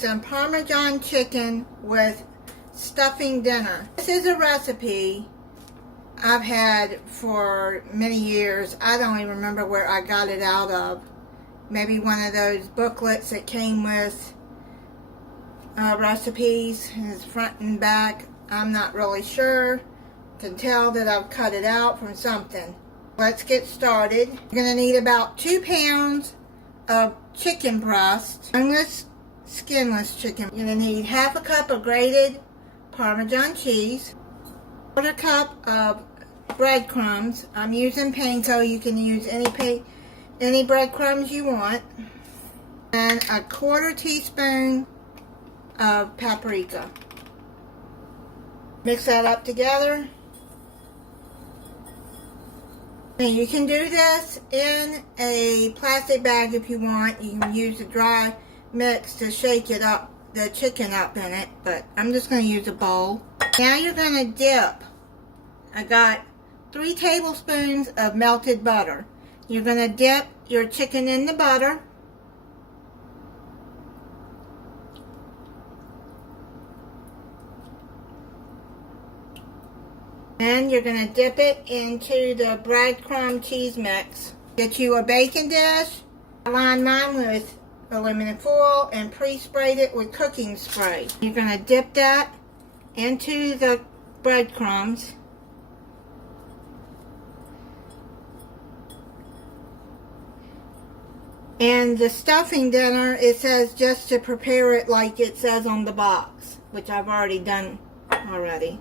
some Parmesan chicken with stuffing dinner. This is a recipe I've had for many years. I don't even remember where I got it out of. Maybe one of those booklets that came with recipes. It's front and back. I'm not really sure. Can tell that I've cut it out from something. Let's get started. You're going to need about 2 pounds of chicken breast, boneless, skinless chicken. You're going to need half a cup of grated Parmesan cheese, 1/4 cup of breadcrumbs. I'm using panko. You can use any breadcrumbs you want, and a 1/4 teaspoon of paprika. Mix that up together. And you can do this in a plastic bag if you want. You can use a dry mix to shake it up, the chicken up in it, but I'm just going to use a bowl. Now you're going to dip. I got 3 tablespoons of melted butter. You're going to dip your chicken in the butter. And you're going to dip it into the breadcrumb cheese mix. Get you a baking dish. I lined mine with aluminum foil and pre-sprayed it with cooking spray. You're going to dip that into the breadcrumbs. And the stuffing dinner, it says just to prepare it like it says on the box, which I've already done already.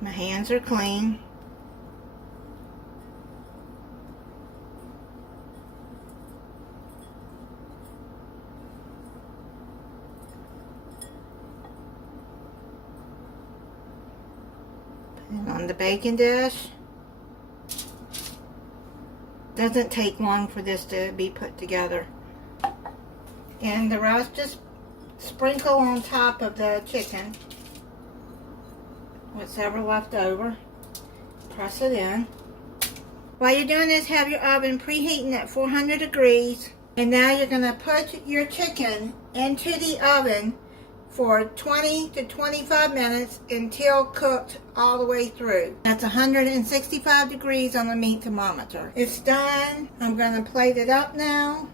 My hands are clean. Put it on the baking dish. Doesn't take long for this to be put together. And the rest just sprinkle on top of the chicken. Whatever left over, press it in. While you're doing this, have your oven preheating at 400 degrees. And now you're going to put your chicken into the oven for 20 to 25 minutes until cooked all the way through. That's 165 degrees on the meat thermometer. It's done. I'm going to plate it up now.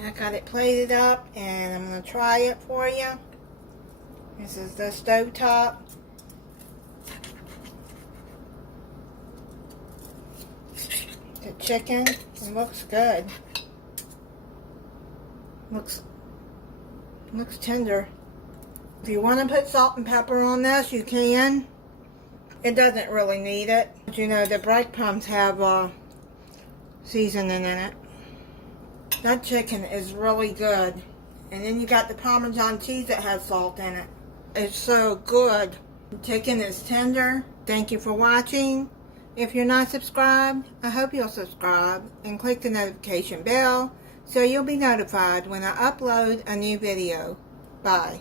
I got it plated up and I'm going to try it for you. This is the stove top. The chicken, it looks good. Looks tender. If you want to put salt and pepper on this, you can. It doesn't really need it. But you know, the breadcrumbs have seasoning in it. That chicken is really good. And then you got the Parmesan cheese that has salt in it. It's so good. The chicken is tender. Thank you for watching. If you're not subscribed, I hope you'll subscribe and click the notification bell so you'll be notified when I upload a new video. Bye.